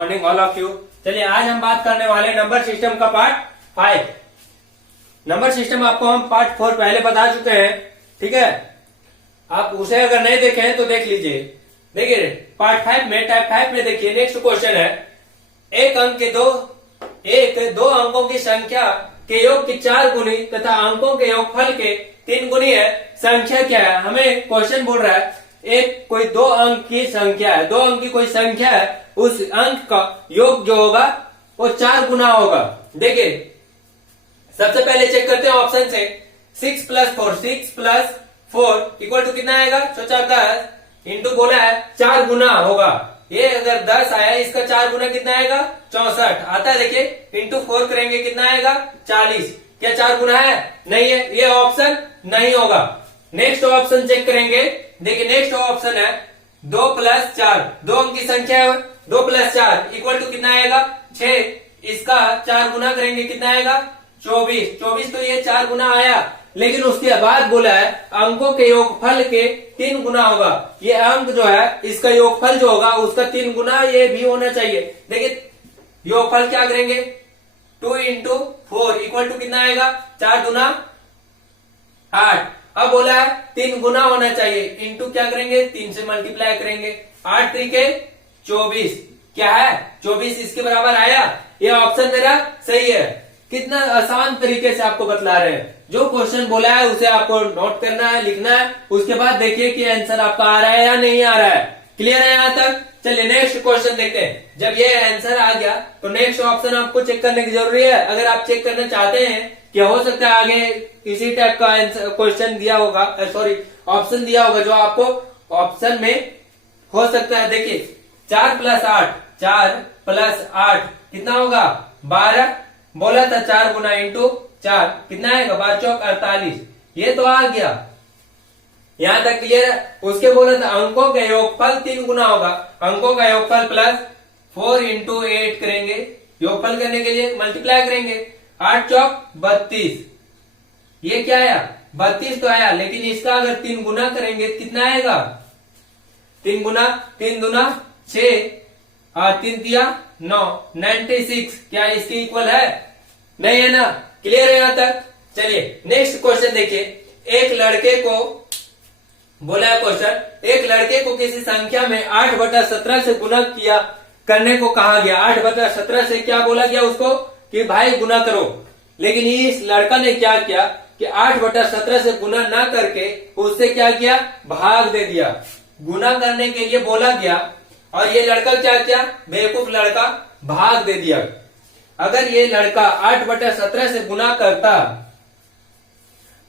Morning all of you. चलिए आज हम बात करने वाले नंबर सिस्टम का पार्ट 5। नंबर सिस्टम आपको हम पार्ट 4 पहले बता चुके हैं, ठीक है। आप उसे अगर नहीं देखे हैं तो देख लीजिए। देखिए पार्ट 5 में टाइप 5 में देखिए नेक्स्ट क्वेश्चन है, एक दो अंकों की संख्या के योग की 4 गुनी तथा अंकों के योगफल के 3 गुनी है, संख्या क्या है। हमें क्वेश्चन बोल रहा है एक कोई 2 अंक की संख्या है, 2 अंक की कोई संख्या है, उस अंक का योग जो होगा वो 4 गुना होगा। देखिए सबसे पहले चेक करते हैं ऑप्शन से, 6 प्लस 4 इक्वल टू कितना आएगा, सोचा 10 इंटू बोला है 4 गुना होगा। ये अगर 10 आया इसका 4 गुना कितना आएगा 64 आता है। देखिए इंटू 4 करेंगे कितना आएगा 40। क्या 4 गुना है? नहीं है, ये ऑप्शन नहीं होगा। नेक्स्ट ऑप्शन चेक करेंगे। देखिए नेक्स्ट ऑप्शन है 2 प्लस 4, 2 अंक की संख्या है, 2 प्लस 4 इक्वल टू कितना आएगा 6। इसका 4 गुना करेंगे कितना आएगा 24। तो ये 4 गुना आया, लेकिन उसके बाद बोला है अंकों के योगफल के 3 गुना होगा। ये अंक जो है इसका योगफल जो होगा उसका 3 गुना ये भी होना चाहिए। देखिए योगफल क्या करेंगे 2 इंटू 4 इक्वल टू कितना आएगा 4 गुना 8। अब बोला है 3 गुना होना चाहिए, इंटू क्या करेंगे 3 से मल्टीप्लाई करेंगे, 8 त्रिके 24 क्या है 24 इसके बराबर आया। ये ऑप्शन मेरा सही है। कितना आसान तरीके से आपको बतला रहे हैं। जो क्वेश्चन बोला है उसे आपको नोट करना है, लिखना है, उसके बाद देखिए कि आंसर आपका आ रहा है या नहीं आ रहा है। क्लियर है यहाँ तक? चलिए नेक्स्ट क्वेश्चन देखते हैं। जब ये आंसर आ गया तो नेक्स्ट ऑप्शन आपको चेक करने की जरूरी है। अगर आप चेक करना चाहते हैं कि हो सकता है आगे इसी टाइप का आंसर क्वेश्चन दिया होगा, सॉरी ऑप्शन दिया होगा जो आपको ऑप्शन में हो सकता है। देखिए 4 प्लस 8 कितना होगा 12। बोला था 4 गुना इंटू 4 कितना आएगा 12 चौक 48। ये तो आ गया, यहां तक क्लियर है। उसके बोला था अंकों का योगफल 3 गुना होगा, अंकों का योगफल प्लस 4 इंटू 8 करेंगे, योगफल करने के लिए मल्टीप्लाई करेंगे, 8 चौक 32। ये क्या आया 32 तो आया, लेकिन इसका अगर 3 गुना करेंगे कितना आएगा 3 गुना 3 दूना 6 और 3 दिया 9, 96। क्या इसके इक्वल है? नहीं है ना। क्लियर है यहां तक? चलिए नेक्स्ट क्वेश्चन देखिए। एक लड़के को बोला है क्वेश्चन, एक लड़के को किसी संख्या में 8/17 से गुना किया करने को कहा गया। 8/17 से क्या बोला गया उसको कि भाई गुना करो, लेकिन इस लड़का ने क्या किया कि 8/17 से गुना ना करके उससे क्या किया भाग दे दिया। गुना करने के लिए बोला गया और ये लड़का क्या किया बेवकूफ लड़का भाग दे दिया। अगर ये लड़का 8/17 से गुना करता,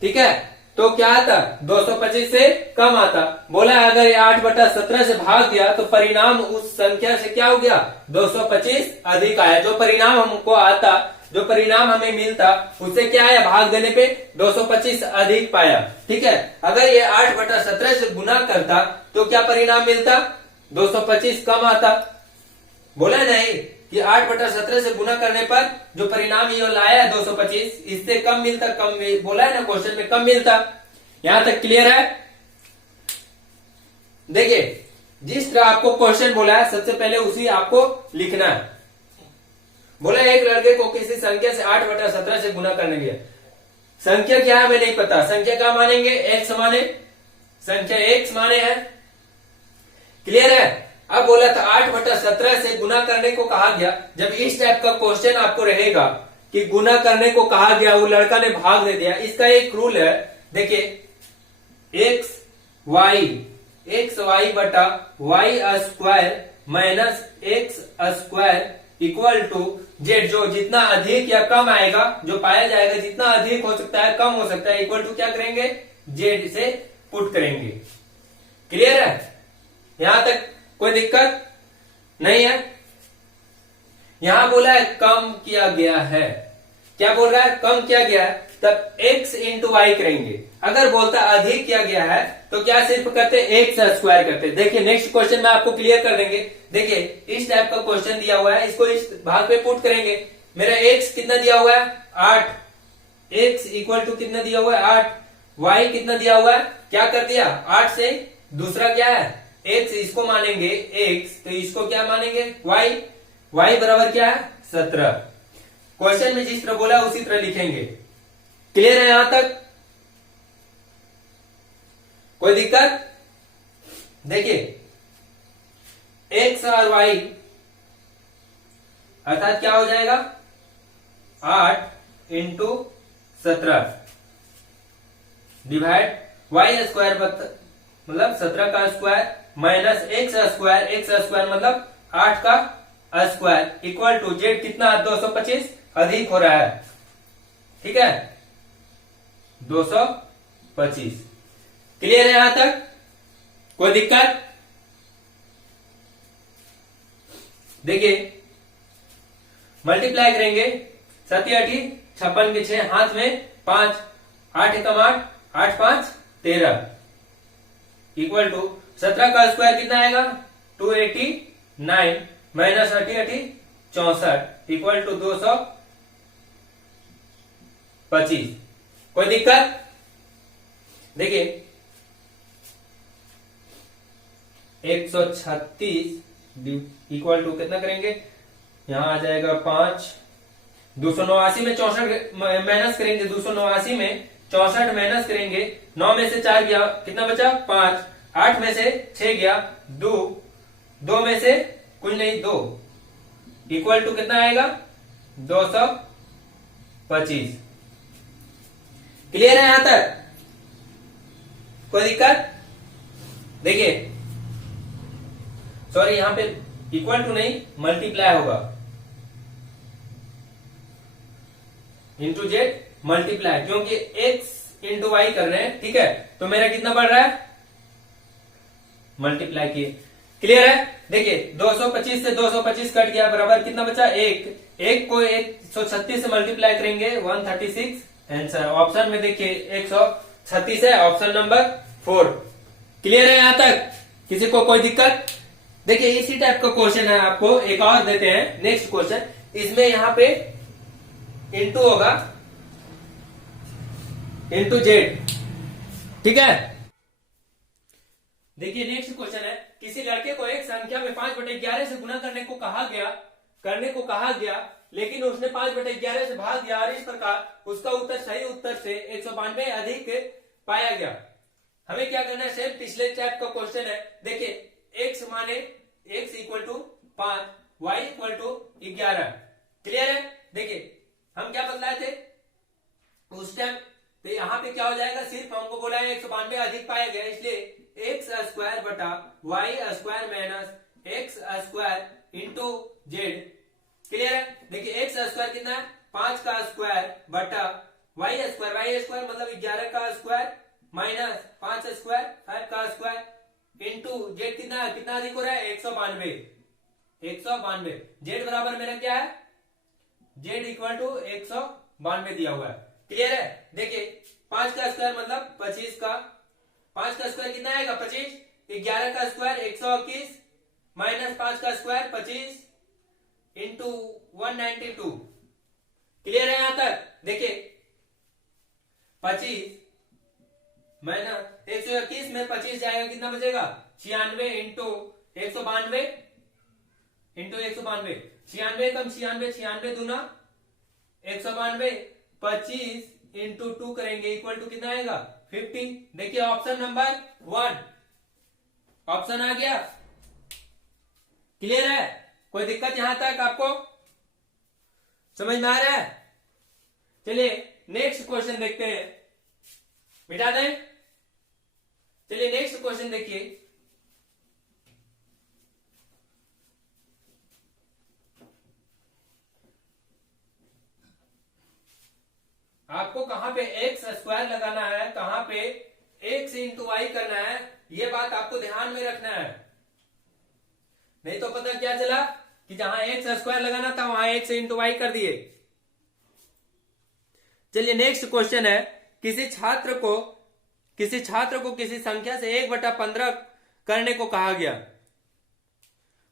ठीक है, तो क्या आता 225 से कम आता। बोला अगर ये 8/17 से भाग दिया तो परिणाम उस संख्या से क्या हो गया 225 अधिक आया। जो परिणाम हमको आता, जो परिणाम हमें मिलता उससे क्या आया भाग देने पे 225 अधिक पाया। ठीक है, अगर ये 8/17 से गुना करता तो क्या परिणाम मिलता 225 कम आता। बोला नहीं कि 8/17 से गुना करने पर जो परिणाम ये लाया है 225 इससे कम मिलता, बोला है ना क्वेश्चन में कम मिलता। यहां तक क्लियर है? देखिए जिस तरह आपको क्वेश्चन बोला है सबसे पहले उसी आपको लिखना है। बोला एक लड़के को किसी संख्या से 8/17 से गुना करने गया। संख्या क्या है हमें नहीं पता, संख्या क्या मानेंगे x माने, संख्या x माने है। क्लियर है? अब बोला था 8/17 से गुना करने को कहा गया। जब इस टाइप का क्वेश्चन आपको रहेगा कि गुना करने को कहा गया, वो लड़का ने भाग दे दिया, इसका एक रूल है। देखिए एक्स वाई बटा y square minus x square equal to z. जो जितना अधिक या कम आएगा, जो पाया जाएगा जितना अधिक हो सकता है कम हो सकता है, इक्वल टू क्या करेंगे जेड से पुट करेंगे। क्लियर है? यहां तक कोई दिक्कत नहीं है? यहां बोला है कम किया गया है, क्या बोल रहा है कम किया गया है, तब x इंटू वाई करेंगे। अगर बोलता अधिक किया गया है तो क्या सिर्फ करते एक्स स्क्वायर करते। देखिए नेक्स्ट क्वेश्चन में आपको क्लियर कर देंगे। देखिए इस टाइप का क्वेश्चन दिया हुआ है, इसको इस भाग पे पुट करेंगे। मेरा x कितना दिया हुआ है 8, x इक्वल टू कितना दिया हुआ है 8, y कितना दिया हुआ है, क्या कर दिया 8 से दूसरा क्या है x, इसको मानेंगे x तो इसको क्या मानेंगे y। y बराबर क्या है 17। क्वेश्चन में जिस तरह बोला उसी तरह लिखेंगे। क्लियर है यहां तक? कोई दिक्कत? देखिए x और y अर्थात क्या हो जाएगा 8 इंटू 17 डिवाइड y स्क्वायर मतलब 17 का स्क्वायर माइनस x स्क्वायर मतलब 8 का स्क्वायर इक्वल टू जेड कितना 225 अधिक हो रहा है। ठीक है 225। क्लियर है यहां तक? कोई दिक्कत? देखिए मल्टीप्लाई करेंगे 7 8 56 के 6 हाथ में 5 8 एकम 8 8 5 13 इक्वल टू 17 का स्क्वायर कितना आएगा 289 माइनस 8 8 64 इक्वल टू 225। कोई दिक्कत? देखिए 136 इक्वल टू कितना करेंगे यहां आ जाएगा 5 289 में 64 माइनस करेंगे 289 में 64 माइनस करेंगे 9 में से 4 गया कितना बचा 5 8 में से 6 गया 2 2 में से कुछ नहीं 2 इक्वल टू कितना आएगा 225। क्लियर है यहां तक? कोई दिक्कत? देखिए सॉरी यहां पे इक्वल टू नहीं मल्टीप्लाई होगा इंटू जेड मल्टीप्लाई क्योंकि x इंटू वाई कर रहे हैं। ठीक है तो मेरा कितना बढ़ रहा है मल्टीप्लाई किए। क्लियर है? देखिए 225 से 225 कट गया बराबर कितना बचा 1 को 136 से मल्टीप्लाई करेंगे 136 आंसर। ऑप्शन में देखिए 136 है ऑप्शन नंबर 4। क्लियर है यहां तक? किसी को कोई दिक्कत? देखिए इसी टाइप का क्वेश्चन है आपको एक और देते हैं नेक्स्ट क्वेश्चन। इसमें यहां पे इंटू होगा इंटू जेड। ठीक है देखिए नेक्स्ट क्वेश्चन है किसी लड़के को एक संख्या में 5/11 से गुणा करने को कहा गया लेकिन उसने 5/11 से भाग दिया और इस प्रकार उसका उत्तर सही उत्तर से 192 अधिक पाया गया। हमें क्या करना है सेम पिछले टाइप का क्वेश्चन है। देखिए x माने x equal to 5 y equal to 11। Clear है? देखिए हम क्या बतलाए थे उस टाइम तो यहाँ पे क्या हो जाएगा सिर्फ हमको बोला है 192 अधिक पाया गया इसलिए एक्स स्क्वायर बटा y square minus x square into z. Clear है? देखिए एक्स स्क्वायर कितना है 5 का स्क्वायर बटा वाई स्क्वायर मतलब 11 का स्क्वायर माइनस 5 स्क्वायर 5 का स्क्वायर इंटू जेड कितना अधिक हो रहा है 192। जेड बराबर मेरा क्या है जेड इक्वल टू 192 दिया हुआ है। क्लियर है? देखिए 5 का स्क्वायर मतलब 25 का 5 का स्क्वायर कितना आएगा 25 11 का स्क्वायर 121 माइनस 5 का स्क्वायर 25 इंटू 192। क्लियर है यहां तक? देखिए 25 माइनस 121 में 25 जाएगा कितना बचेगा 96 इंटू 192 96 कम 96 दूना 192 25 इंटू 2 करेंगे इक्वल टू कितना आएगा 50। देखिए ऑप्शन नंबर 1 ऑप्शन आ गया। क्लियर है? कोई दिक्कत यहां तक आपको समझ में आ रहा है? चलिए नेक्स्ट क्वेश्चन देखते हैं। मिटा दें? चलिए नेक्स्ट क्वेश्चन देखिए। आपको कहां पे एक्स स्क्वायर लगाना है कहां पे एक्स इंटू वाई करना है ये बात आपको ध्यान में रखना है। नहीं तो पता क्या चला कि जहां एक्स स्क्वायर लगाना था वहां एक्स इंटू वाई कर दिए। चलिए नेक्स्ट क्वेश्चन है किसी छात्र को किसी संख्या से 1/15 करने को कहा गया।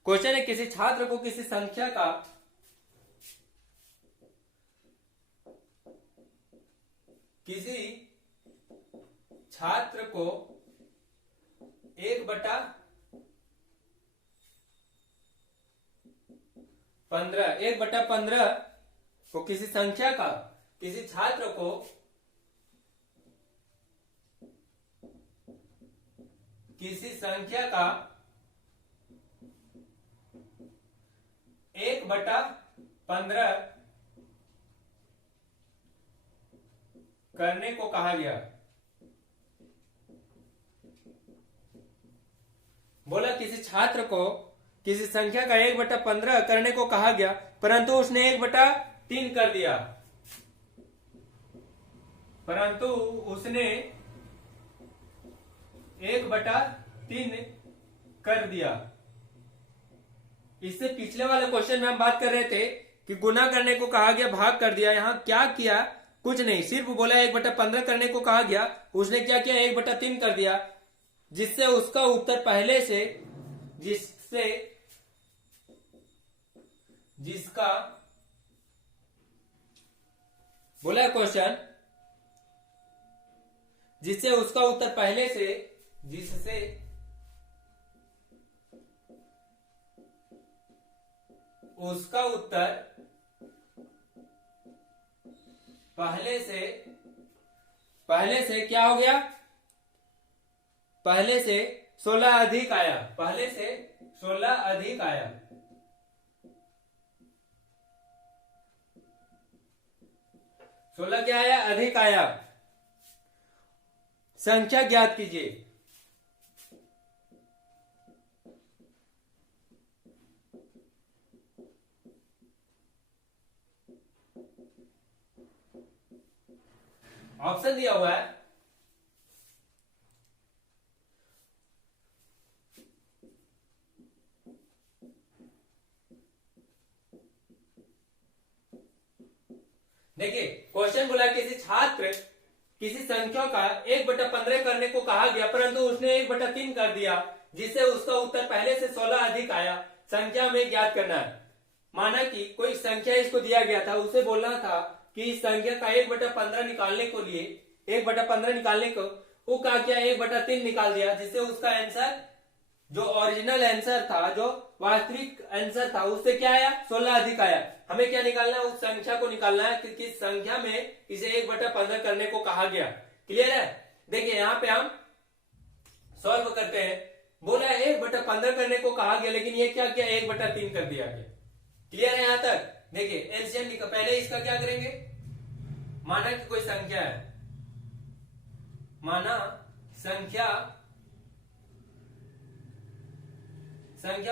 क्वेश्चन है किसी छात्र को किसी संख्या का किसी छात्र को 1/15 15, 1/15 को किसी संख्या का, किसी छात्र को किसी संख्या का 1/15 करने को कहा गया। बोला किसी छात्र को किसी संख्या का 1/15 करने को कहा गया, परंतु उसने 1/3 कर दिया। परंतु उसने 1/3 कर दिया। इससे पिछले वाले क्वेश्चन में हम बात कर रहे थे कि गुना करने को कहा गया, भाग कर दिया। यहां क्या किया? कुछ नहीं, सिर्फ बोला 1/15 करने को कहा गया, उसने क्या किया? 1/3 कर दिया, जिससे उसका उत्तर पहले से जिसका बोला क्वेश्चन, जिससे उसका उत्तर पहले से जिससे उसका उत्तर पहले से क्या हो गया? पहले से 16 अधिक आया। पहले से 16 अधिक आया। सोलह क्या आया? अधिक आया। संख्या ज्ञात कीजिए। ऑप्शन दिया हुआ है। देखिए क्वेश्चन बोला किसी छात्र किसी संख्या का 1/15 करने को कहा गया, परंतु उसने 1/3 कर दिया, जिससे उसका उत्तर पहले से 16 अधिक आया। संख्या में ज्ञात करना है। माना कि कोई संख्या इसको दिया गया था, उसे बोलना था कि इस संख्या का 1/15 निकालने को लिए 1/15 निकालने को वो क्या किया? 1/3 निकाल दिया, जिससे उसका आंसर जो ओरिजिनल आंसर था, जो वास्तविक आंसर था, उससे क्या आया? 16 अधिक आया। हमें क्या निकालना है? उस संख्या को निकालना है कि किस संख्या में इसे 1/15 करने को कहा गया। क्लियर है? देखिए यहां पे हम सॉल्व करते हैं। बोला 1/15 करने को कहा गया, लेकिन ये क्या किया? 1/3 कर दिया गया। क्लियर है यहां तक? देखिए एलसीएम पहले इसका क्या करेंगे? माना कि कोई संख्या है, माना संख्या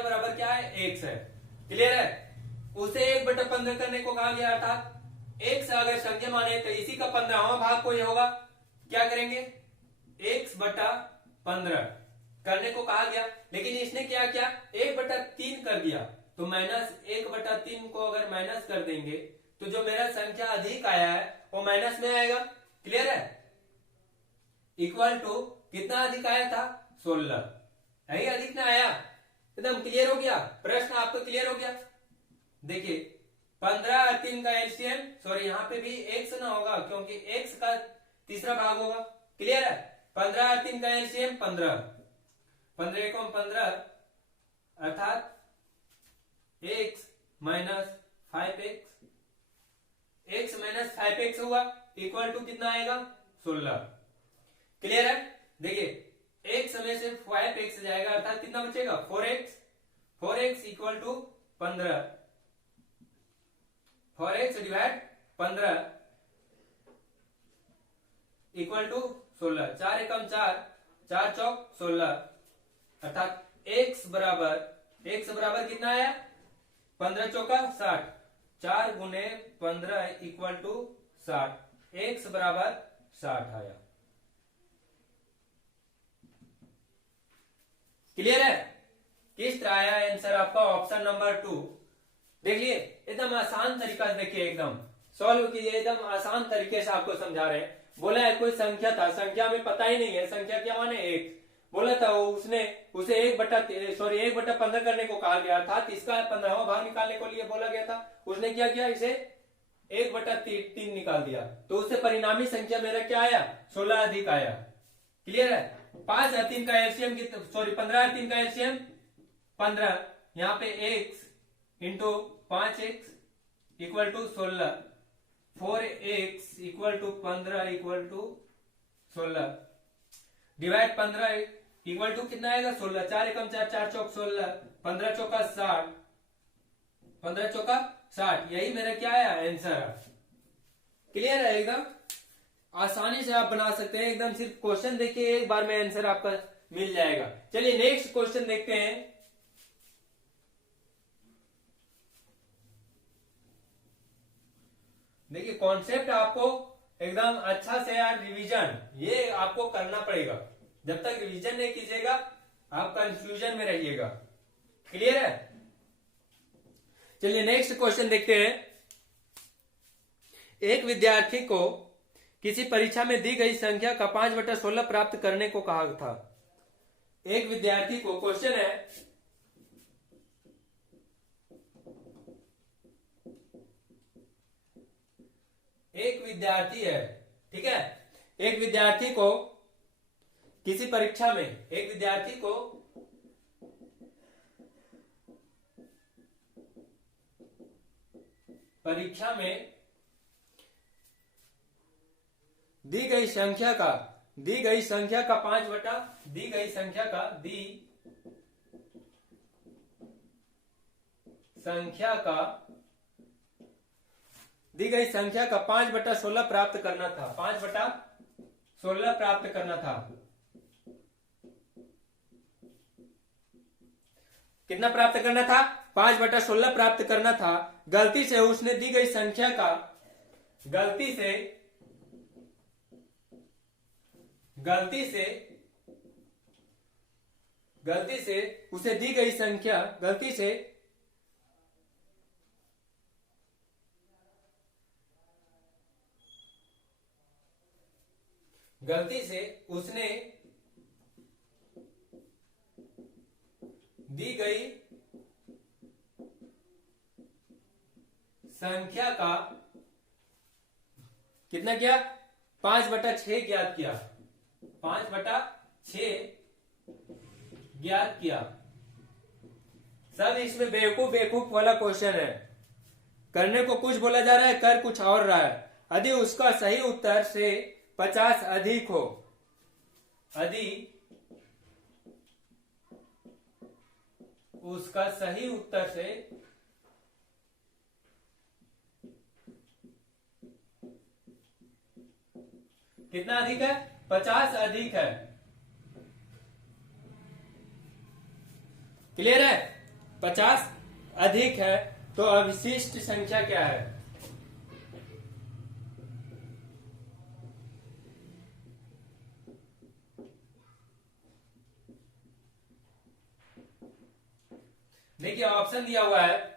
बराबर क्या है? x है। क्लियर है? उसे 1/15 करने को कहा गया, अर्थात x अगर संख्या माने तो इसी का 15वां भाग कोई होगा। क्या करेंगे? x/15 करने को कहा गया, लेकिन इसने क्या किया? 1/3 कर दिया। तो -1/3 को अगर माइनस कर देंगे तो जो मेरा संख्या अधिक आया है वो माइनस में आएगा। क्लियर है? इक्वल टू कितना अधिक आया था? 16। यही अधिक ना आया? एकदम क्लियर हो गया? प्रश्न आपको क्लियर हो गया? देखिए 15 और 3 का एलसीएम, सॉरी यहां पे भी x ना होगा क्योंकि x का तीसरा भाग होगा। क्लियर है? 15 और 3 का एलसीएम 15, 15 को 15 अर्थात x minus 5x, x minus 5x हुआ, इक्वल टू कितना आएगा? 16। क्लियर है? देखिए x में से 5x जाएगा, अर्थात कितना बचेगा? 4x। 4x equal to 15, 4x divide 15 equal to 16। 4 एकम 4, 4 चौक 16, अर्थात x बराबर कितना आया? 15 चौका 60, 4 गुने 15 इक्वल टू 60, x बराबर 60 आया। क्लियर है? किस तरह आया आंसर आपका? Option number 2। देखिए एकदम आसान तरीका से, देखिए एकदम सॉल्व कीजिए, एकदम आसान तरीके से आपको समझा रहे हैं। बोला है कोई संख्या था, संख्या में पता ही नहीं है संख्या क्या माने 1, बोला था उसने उसे 1/15 करने को कहा गया, अर्थात इसका 15वां भाग निकालने को लिए बोला गया था। उसने क्या किया? इसे 1/3 निकाल दिया, तो उससे परिणामी संख्या मेरा क्या आया? 16 अधिक आया। क्लियर है? 5 और 3 का एलसीएम कितना? 15 और 3 का एलसीएम 15, यहाँ पे x into 5x equal to 16, 4x equal to 15 equal to 16, divide 15 equal to कितना आएगा 16, 4 एकम 4, 4 चौक 16, 15 चौका 60, 15 चौका 60, यही मेरा क्या है आंसर है। क्लियर है, एकदम आसानी से आप बना सकते हैं, एकदम सिर्फ क्वेश्चन देखिए एक बार में आंसर आपका मिल जाएगा। चलिए नेक्स्ट क्वेश्चन देखते हैं। देखिए कॉन्सेप्ट आपको एकदम अच्छा से यार रिवीजन ये आपको करना पड़ेगा, जब तक रिवीजन नहीं कीजिएगा आप कंफ्यूजन में रहिएगा। क्लियर है, चलिए नेक्स्ट क्वेश्चन देखते हैं। एक विद्यार्थी को किसी परीक्षा में दी गई संख्या का 5/16 प्राप्त करने को कहा था। एक विद्यार्थी को, क्वेश्चन है एक विद्यार्थी है, ठीक है, एक विद्यार्थी को किसी परीक्षा में, एक विद्यार्थी को परीक्षा में दी गई संख्या का 5 बटा दी गई संख्या का 5/16 प्राप्त करना था। 5/16 प्राप्त करना था। कितना प्राप्त करना था? 5/16 प्राप्त करना था। गलती से उसने दी गई संख्या का गलती से उसे दी गई संख्या गलती से उसने दी गई संख्या का कितना किया? 5/6 ज्ञात किया। 5/6 ज्ञात किया। सब इसमें बेवकूफ वाला क्वेश्चन है। करने को कुछ बोला जा रहा है, कर कुछ और रहा है। यदि उसका सही उत्तर से 50 अधिक हो, यदि उसका सही उत्तर से कितना अधिक है? 50 अधिक है। क्लियर है? 50 अधिक है तो अवशिष्ट संख्या क्या है? देखिए ऑप्शन दिया हुआ है।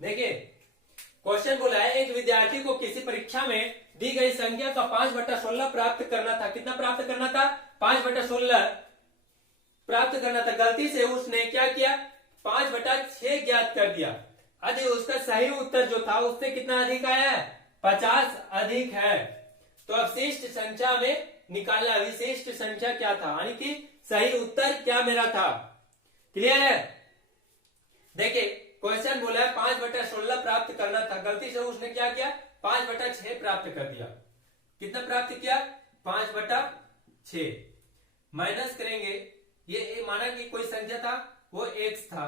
देखिए क्वेश्चन बोला है एक विद्यार्थी को किसी परीक्षा में दी गई संख्या का 5/16 प्राप्त करना था। कितना प्राप्त करना था? 5/16 प्राप्त करना था। गलती से उसने क्या किया? 5/6 ज्ञात कर दिया। यदि उसका सही उत्तर जो था उससे कितना अधिक आया है? 50 अधिक है। तो अवशिष्ट संख्या में निकालना, विशिष्ट संख्या क्या था, यानी कि सही उत्तर क्या मेरा था। क्लियर है? देखिए क्वेश्चन बोला है 5/16 प्राप्त करना था। गलती से उसने क्या किया? 5/6 प्राप्त कर दिया। कितना प्राप्त किया? 5/6। माइनस करेंगे, ये माना कि कोई संख्या था, वो x था।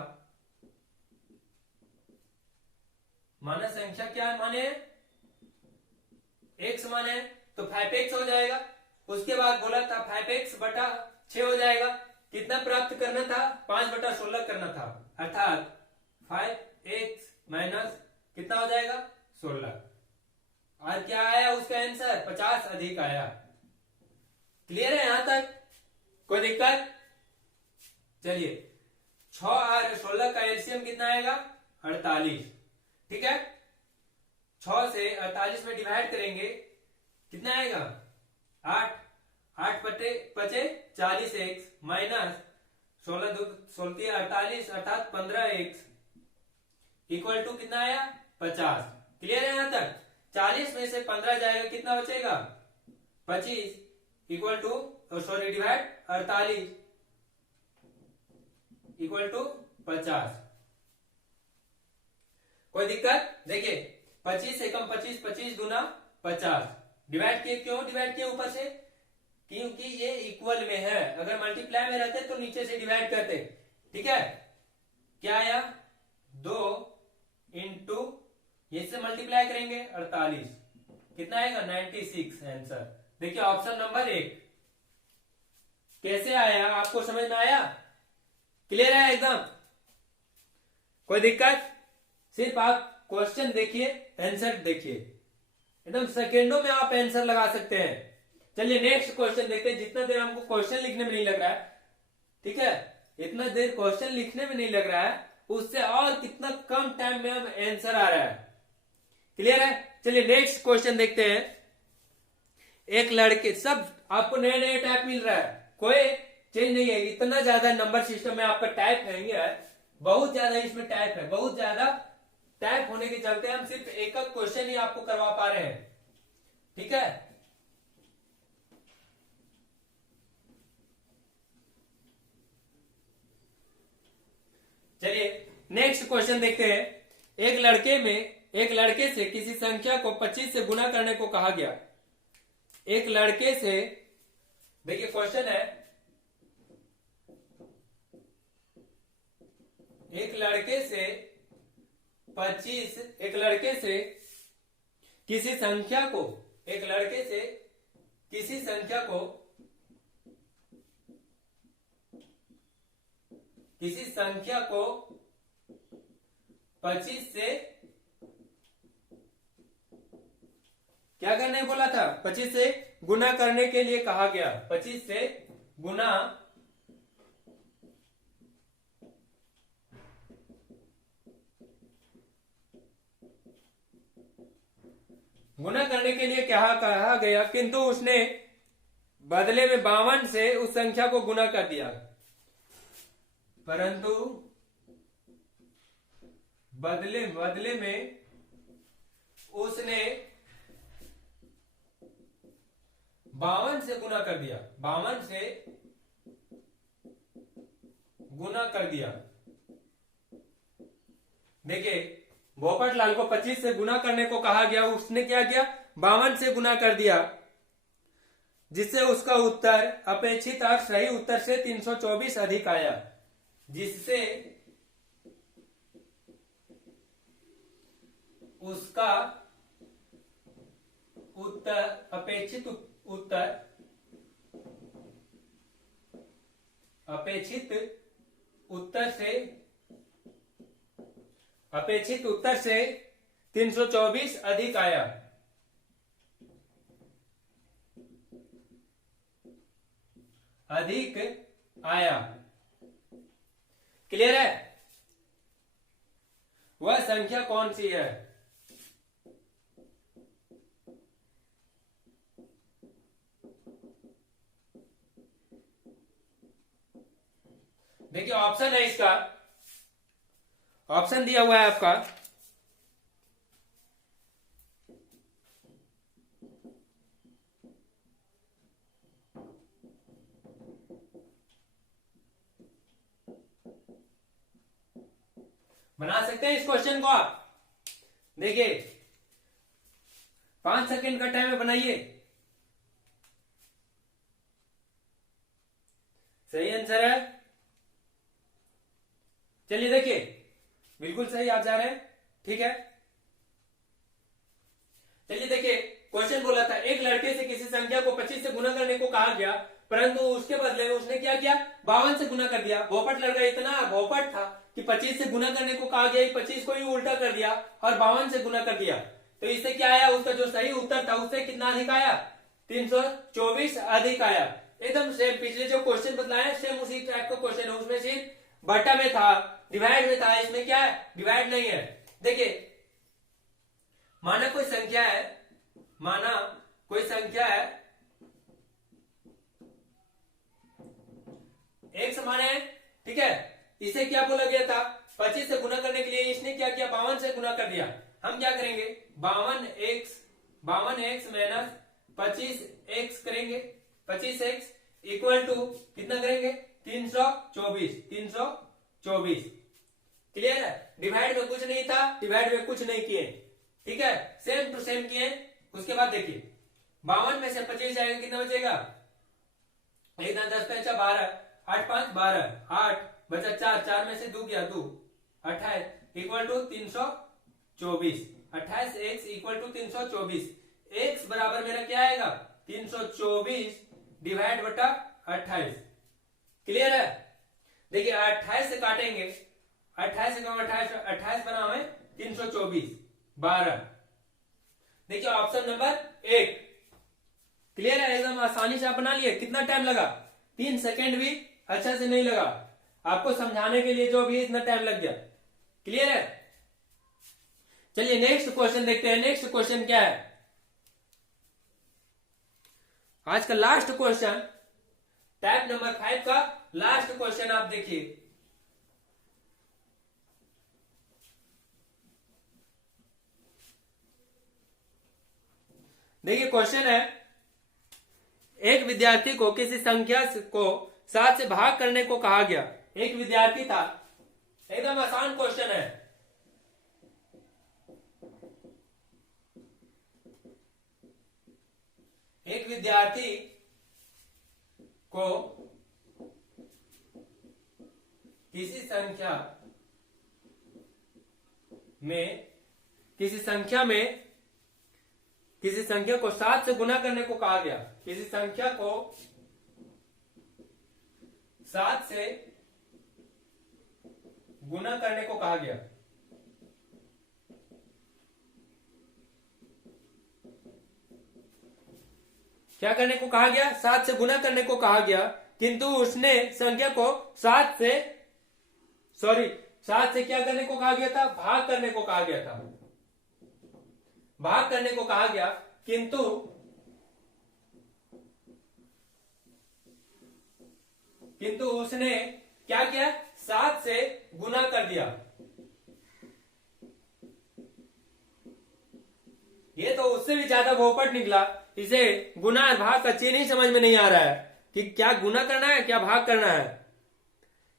माना संख्या क्या है? माने x माने तो 5x हो जाएगा। उसके बाद बोला था 5x/6 हो जाएगा। कितना प्राप्त करना था? 5/16 करना था, अर्थात 5x माइनस कितना हो जाएगा? 16। और क्या आया उसका आंसर? 50 अधिक आया। क्लियर है यहां तक? कोई दिक्कत? चलिए 6 और 16 का एलसीएम कितना आएगा? 48। ठीक है, 6 से 48 में डिवाइड करेंगे, कितना आएगा? 8। 8/5 40x माइनस 16 16 48 अर्थात 15x इक्वल टू कितना आया? 50। क्लियर है यहां तक? 40 में से 15 जाएगा, कितना बचेगा? 25 equal to sorry divide 48 equal to 50। कोई दिक्कत? देखिए 25 से कम 25, 25 गुना 50 डिवाइड किए। क्यों डिवाइड किए ऊपर से? क्योंकि ये इक्वल में है। अगर मल्टीप्लाई में रहते तो नीचे से डिवाइड करते। ठीक है, क्या आया? 2 इंटू ये से मल्टीप्लाई करेंगे 48, कितना आएगा? 96 आंसर। देखिए ऑप्शन नंबर 1 कैसे आया, आपको समझ में आया? क्लियर है एकदम? कोई दिक्कत? सिर्फ आप क्वेश्चन देखिए, आंसर देखिए, एकदम सेकेंडों में आप आंसर लगा सकते हैं। चलिए नेक्स्ट क्वेश्चन देखते हैं। जितना देर हमको क्वेश्चन लिखने में नहीं लग रहा है, ठीक है, इतना देर क्वेश्चन लिखने में नहीं लग रहा है, उससे और कितना कम टाइम में हम आंसर आ रहा है। क्लियर है? चलिए नेक्स्ट क्वेश्चन देखते हैं। एक लड़के, सब आपको नए नए टाइप मिल रहा है, कोई चेंज नहीं है। इतना ज्यादा नंबर सिस्टम में आपका टाइप है, बहुत ज्यादा इसमें टाइप है, बहुत ज्यादा टाइप होने के चलते हम सिर्फ एक क्वेश्चन ही आपको करवा पा रहे हैं। ठीक है, चलिए नेक्स्ट क्वेश्चन देखते हैं। एक लड़के से किसी संख्या को 25 से गुना करने को कहा गया। एक लड़के से, देखिए क्वेश्चन है, एक लड़के से किसी संख्या को 25 से क्या करने बोला था? 25 से गुना करने के लिए कहा गया। 25 से गुना करने के लिए क्या कहा गया, किंतु उसने बदले में 52 से उस संख्या को गुना कर दिया। परंतु बदले में उसने 52 से गुना कर दिया। 52 से गुना कर दिया। देखिए भोपट लाल को 25 से गुना करने को कहा गया, उसने क्या किया? 52 से गुना कर दिया, जिससे उसका उत्तर अपेक्षित और सही उत्तर से 324 अधिक आया। जिससे उसका उत्तर अपेक्षित उत्तर से 324 अधिक आया। क्लियर है? वह संख्या कौन सी है? देखिए ऑप्शन है, इसका ऑप्शन दिया हुआ है आपका। बना सकते हैं इस क्वेश्चन को आप। देखिए 5 सेकंड का टाइम है, बनाइए। सही आंसर है। चलिए देखिए बिल्कुल सही आप जा रहे हैं। ठीक है, चलिए देखिए क्वेश्चन बोला था, एक लड़के से किसी संख्या को 25 से गुना करने को कहा गया, परंतु उसके बदले में उसने क्या किया? 52 से गुना कर दिया। भोपट लड़का इतना भोपट था कि 25 से गुना करने को कहा गया, 25 को ही उल्टा कर दिया और 52 से गुना कर दिया। तो इससे क्या आया? उसका जो सही उत्तर था उससे कितना अधिक आया? 324 अधिक आया। एकदम सेम पिछले जो क्वेश्चन बताया सेम उसी टाइप का क्वेश्चन है। उसमें सिर्फ बटा में था, डिवाइड में था, इसमें क्या है? डिवाइड नहीं है। देखिए माना कोई संख्या है एक समान है। ठीक है, इसे क्या बोला गया था? 25 से गुना करने के लिए इसने क्या किया? 52 से गुना कर दिया। हम क्या करेंगे? 52x माइनस 25x करेंगे, 25x इक्वल टू कितना करेंगे 324। क्लियर है। डिवाइड में कुछ नहीं था, डिवाइड में कुछ नहीं किए, ठीक है, सेम टू सेम किए। उसके बाद देखिए 52 में से 25 जाएगा, कितना बचेगा, एक 10 5 12, 8 5 12, 8 बचा 4 में से 2 गया 2, 28 equal to 324। 28x equal to 324। x बराबर मेरा क्या आएगा 324 डिवाइड बटा 28। क्लियर है। देखिए 28 से काटेंगे, 28 से कम 28 बना हमें 324 12। देखिए ऑप्शन नंबर 1 क्लियर है, एकदम आसानी से आप बना लिए। कितना टाइम लगा, 3 सेकेंड भी अच्छा से नहीं लगा, आपको समझाने के लिए जो भी इतना टाइम लग गया। क्लियर है। चलिए नेक्स्ट क्वेश्चन देखते हैं। नेक्स्ट क्वेश्चन क्या है, आज का लास्ट क्वेश्चन, टाइप नंबर 5 का लास्ट क्वेश्चन आप देखिए। देखिए क्वेश्चन है, एक विद्यार्थी को किसी संख्या को 7 से भाग करने को कहा गया। एक विद्यार्थी था, एकदम आसान क्वेश्चन है। एक विद्यार्थी को किसी संख्या को 7 से गुना करने को कहा गया। किसी संख्या को 7 से गुना करने को कहा गया। क्या करने को कहा गया, 7 से गुना करने को कहा गया, किंतु उसने संख्या को 7 से क्या करने को कहा गया था, भाग करने को कहा गया था। भाग करने को कहा गया, किंतु उसने क्या किया, 7 से गुना कर दिया। ये तो उससे भी ज्यादा भोपट निकला। इसे गुना और भाग का चिन्ह ही समझ में नहीं आ रहा है कि क्या गुना करना है क्या भाग करना है।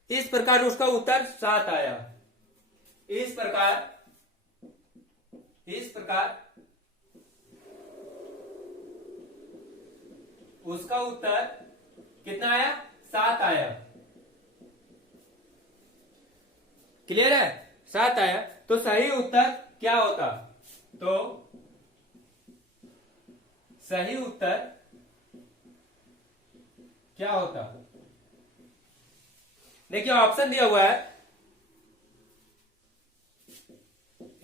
इस प्रकार उसका उत्तर 7 आया। इस प्रकार उसका उत्तर कितना आया, 7 आया। क्लियर है, 7 आया। तो सही उत्तर क्या होता, तो सही उत्तर क्या होता, देखिए ऑप्शन दिया हुआ है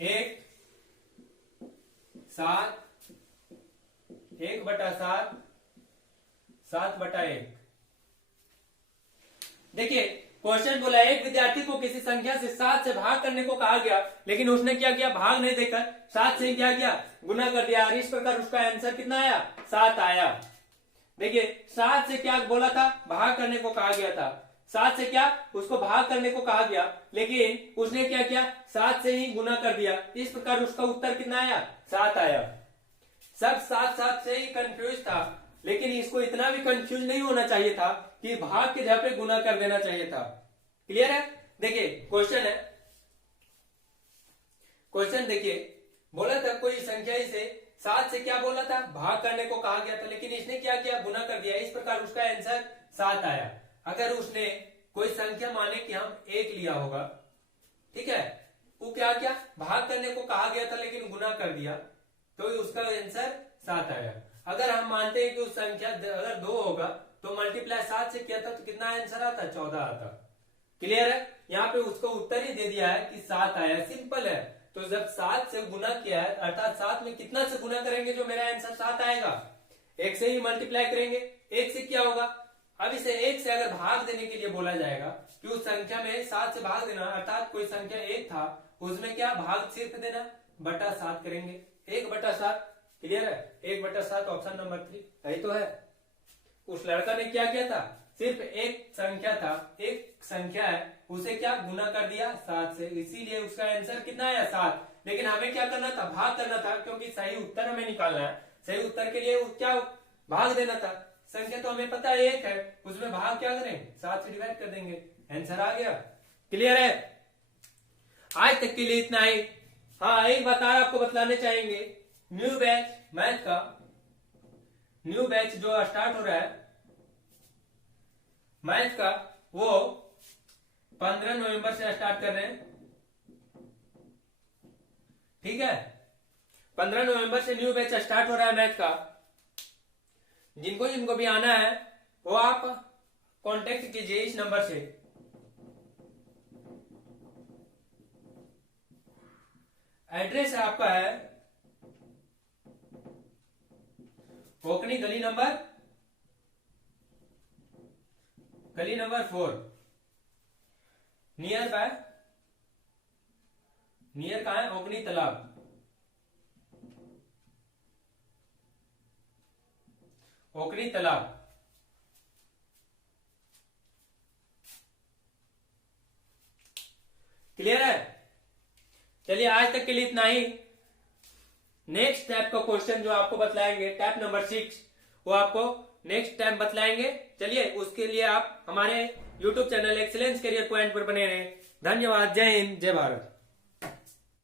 1 7 1/7 7/1। देखिए क्वेश्चन बोला एक विद्यार्थी को किसी संख्या से 7 से भाग करने को कहा गया, लेकिन उसने क्या किया, भाग नहीं देकर 7 से क्या किया, गुना कर दिया, और इस प्रकार उसका आंसर कितना आया, 7 आया। देखिए 7 से क्या बोला था, भाग करने को कहा गया था, 7 से क्या उसको भाग करने को कहा गया, लेकिन उसने क्या किया, 7 से ही गुना कर दिया। इस प्रकार उसका उत्तर कितना आया, 7 आया। सब 7 से ही कंफ्यूज था, लेकिन इसको इतना भी कंफ्यूज नहीं होना चाहिए था कि भाग के जगह पे गुना कर देना चाहिए था। क्लियर है। देखिए क्वेश्चन है, क्वेश्चन देखिए, बोला था कोई संख्या से 7 से क्या बोला था, भाग करने को कहा गया था, लेकिन इसने क्या किया, गुना कर दिया। इस प्रकार उसका आंसर 7 आया। अगर उसने कोई संख्या माने कि हम 1 लिया होगा, ठीक है, वो क्या किया, भाग करने को कहा गया था लेकिन गुना कर दिया, तो उसका आंसर 7 आया। अगर हम मानते हैं कि उस संख्या अगर 2 होगा तो मल्टीप्लाई 7 से किया था तो कितना आंसर आता, 14 आता। क्लियर है। यहाँ पे उसको उत्तर ही दे दिया है कि 7 आया, सिंपल है। तो जब 7 से गुना किया है, अर्थात 7 में कितना से गुना करेंगे जो मेरा आंसर 7 आएगा, 1 से ही मल्टीप्लाई करेंगे। 1 से क्या होगा, अब इसे 1 से अगर भाग देने के लिए बोला जाएगा कि उस संख्या में 7 से भाग देना, अर्थात कोई संख्या 1 था उसमें क्या भाग सिर्फ देना, बटा 7 करेंगे, 1/7। क्लियर है, 1/7 ऑप्शन नंबर 3 यही तो है। उस लड़का ने क्या किया था, सिर्फ एक संख्या था, एक संख्या है, उसे क्या गुना कर दिया 7 से, इसीलिए उसका आंसर कितना आया, 7। लेकिन हमें क्या करना था, भाग करना था, क्योंकि सही उत्तर हमें निकालना है। सही उत्तर के लिए क्या भाग देना था। संख्या तो हमें पता है 1 है, उसमें भाग क्या करें, 7 से डिवाइड कर देंगे, आंसर आ गया। क्लियर है? आज तक के लिए इतना ही। हाँ, एक बात और आपको बतलाने चाहेंगे, न्यू बैच मैथ का, न्यू बैच जो स्टार्ट हो रहा है मैथ का, वो 15 नवंबर से स्टार्ट कर रहे हैं। ठीक है, 15 नवंबर से न्यू बैच स्टार्ट हो रहा है मैथ का। जिनको जिनको भी आना है वो आप कांटेक्ट कीजिए इस नंबर से। एड्रेस आपका है कोकनी गली नंबर 4, नियर कहा है, ओकनी तालाब, ओकनी तालाब। क्लियर है? चलिए, आज तक के लिए इतना ही। नेक्स्ट टाइप का क्वेश्चन जो आपको बतलाएंगे, टाइप नंबर 6, वो आपको नेक्स्ट टाइम बतलाएंगे। चलिए, उसके लिए आप हमारे YouTube channel excellence career point पर बने रहें। धन्यवाद। जय हिंद, जय भारत।